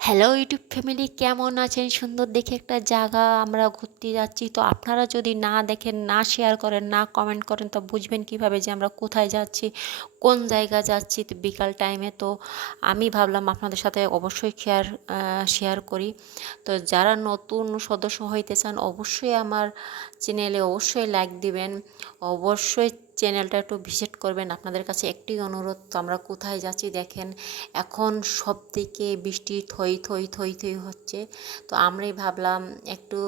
Hello YouTube family, কেমন আছেন? সুন্দর দেখে একটা জায়গা আমরা ঘুরতে যাচ্ছি। তো আপনারা যদি না দেখেন, না শেয়ার করেন, না কমেন্ট করেন, তো বুঝবেন কিভাবে যে আমরা কোথায় যাচ্ছি, কোন জায়গা যাচ্ছি। তো বিকাল টাইমে তো আমি ভাবলাম আপনাদের সাথে অবশ্যই শেয়ার করি। তো যারা নতুন সদস্য হইতে চান, অবশ্যই আমার চ্যানেলে অবশ্যই লাইক দিবেন, অবশ্যই চ্যানেলটা একটু ভিজিট করবেন। আপনাদের কাছে একটি অনুরোধ, তো আমরা কোথায় যাচ্ছি দেখেন। এখন সব দিকে বৃষ্টি থই থই থই থই হচ্ছে। তো আমরাই ভাবলাম একটু,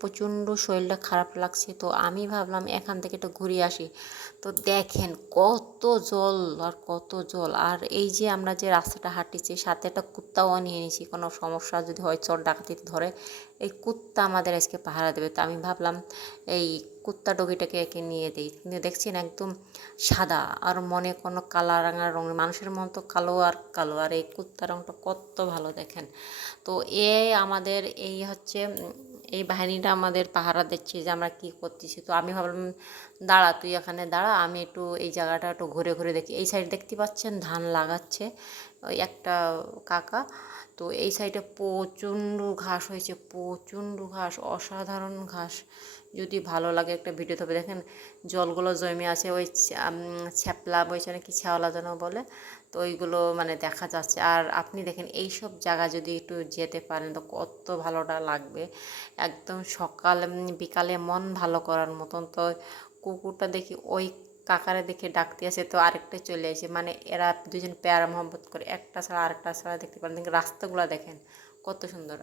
প্রচণ্ড শরীরটা খারাপ লাগছে, তো আমি ভাবলাম এখান থেকে একটু ঘুরে আসি। তো দেখেন কত জল আর কত জল। আর এই যে আমরা যে রাস্তাটা হাঁটিছি, সাথে একটা কুত্তাও নিয়ে নিয়েছি, কোনো সমস্যা যদি হয়, চোর ডাকাতিতে ধরে, এই কুত্তা আমাদের আজকে পাহারা দেবে। তো আমি ভাবলাম এই কুত্তা ডগিটাকে একে নিয়ে দিই। কিন্তু দেখছেন একদম সাদা, আর মনে কোনো কালা রাঙা রঙ, মানুষের মতো কালো আর কালো, আর এই কুত্তা রঙটা কত ভালো দেখেন। তো আমাদের এই হচ্ছে এই বাহিনীটা আমাদের পাহারা দিচ্ছে যে আমরা কি করতেছি। তো আমি ভাবলাম, দাঁড়া তুই এখানে দাঁড়া, আমি একটু এই জায়গাটা একটু ঘুরে ঘুরে দেখি। এই সাইড দেখতে পাচ্ছেন ধান লাগাচ্ছে ওই একটা কাকা। তো এই সাইডে প্রচণ্ড ঘাস হয়েছে, প্রচণ্ড ঘাস, অসাধারণ ঘাস। যদি ভালো লাগে একটা ভিডিও, তবে দেখেন জলগুলো জমে আছে, ওই ছ্যাপলা বইছে নাকি ছ্যাওলা যেন বলে, তো ওইগুলো মানে দেখা যাচ্ছে। আর আপনি দেখেন এই সব জায়গা যদি একটু যেতে পারেন তো কত ভালোটা লাগবে। একদম সকাল বিকালে মন ভালো করার মতন। তো কুকুরটা দেখি ওই কাকারে দেখে ডাকতে আসে, তো আরেকটা চলে আসে, মানে এরা দুজন পেয়ারা মহব্বত করে, একটা ছাড়া আরেকটা ছাড়া দেখতে পারেন। রাস্তাগুলো দেখেন কত সুন্দর।